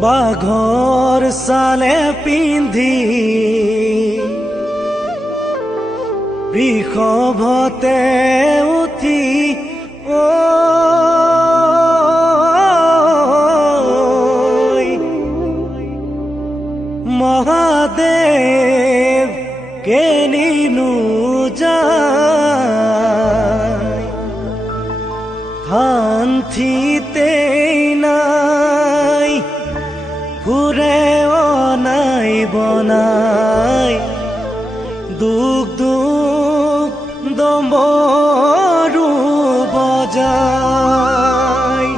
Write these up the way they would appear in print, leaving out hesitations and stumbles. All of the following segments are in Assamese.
বাঘৰ চালে পিন্ধি বৃষভতে উঠি মহাদেৱ কেনিনো যায় শান্তিতেই নাই ঘূৰে অনাই বনাই দুখ দুখ ডম্বৰু বজাই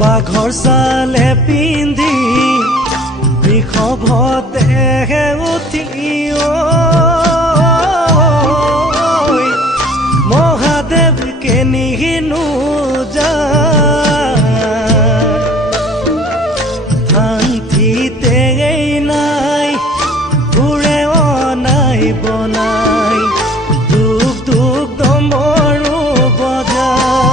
বাঘৰ চালে পিন্ধি বৃষভতে উঠি মহাদেৱ কেনিনো যায় শান্তিতেই নাই ঘূৰে অনাই বনাই দুখ দুখ ডম্বৰু বজাই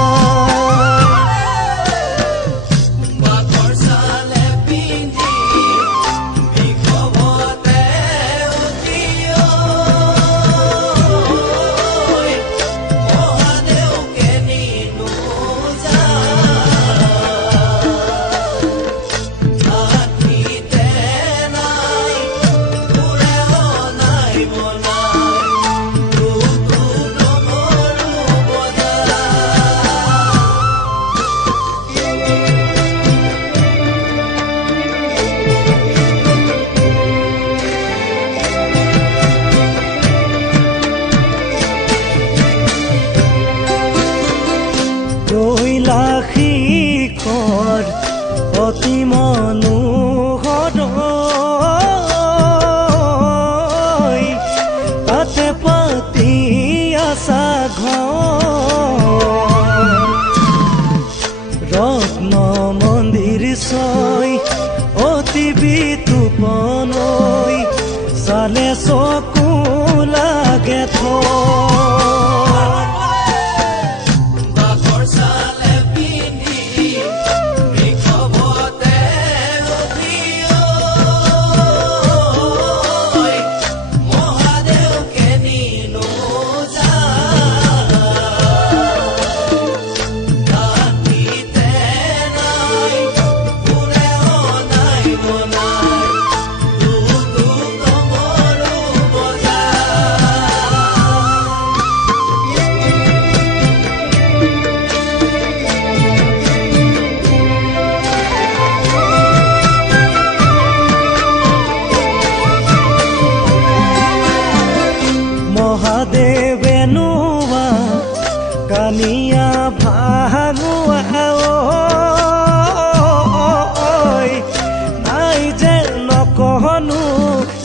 কৈলাশিখৰ অতি মনোহৰ তাতে পাতি আছা ঘৰ ৰত্ন মন্দিৰ ছয় অতি বিতুপনৈ চালে চকু লাগে মহাদেৱে নোৱা কানিয়া ভাঙুৱা নাই যে নকহনো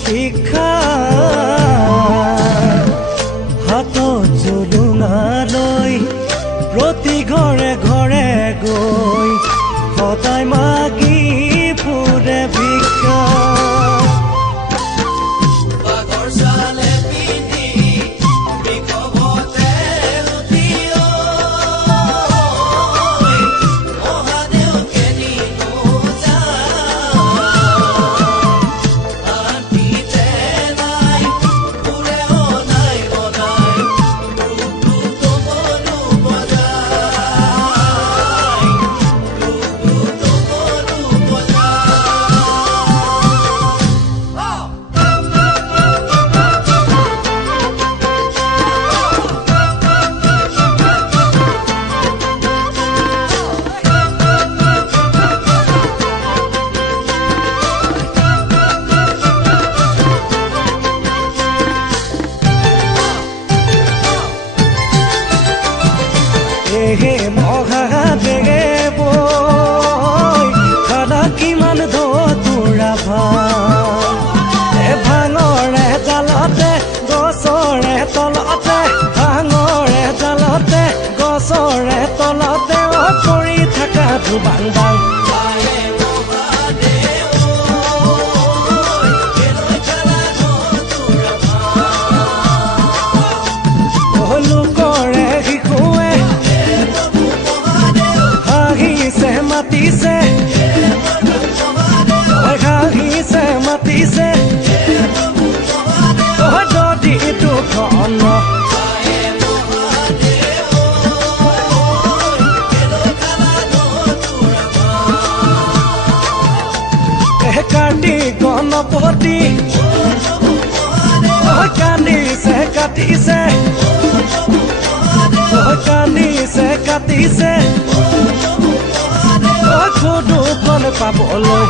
শিক্ষা হাতত জোলোঙা লৈ প্ৰতি ঘৰে ঘৰে গৈ সদায় মাগি ফুৰে ভিক্ষা অহা দেব খানা কিমান ধতুৰা ভাঙৰে জালতে গছৰে তলতে ভাঙৰে জালতে গছৰে তলতে পৰি থকা দুবাং বাং লোকৰে শিশুৱে হাঁহিছে মাতিছে হাঁহিছে মাতিছে নদীটো ঘন কাটি গণপতি কান্দিছে কাটিছে কান্দিছে কাটিছে খুদুখন পাবলৈ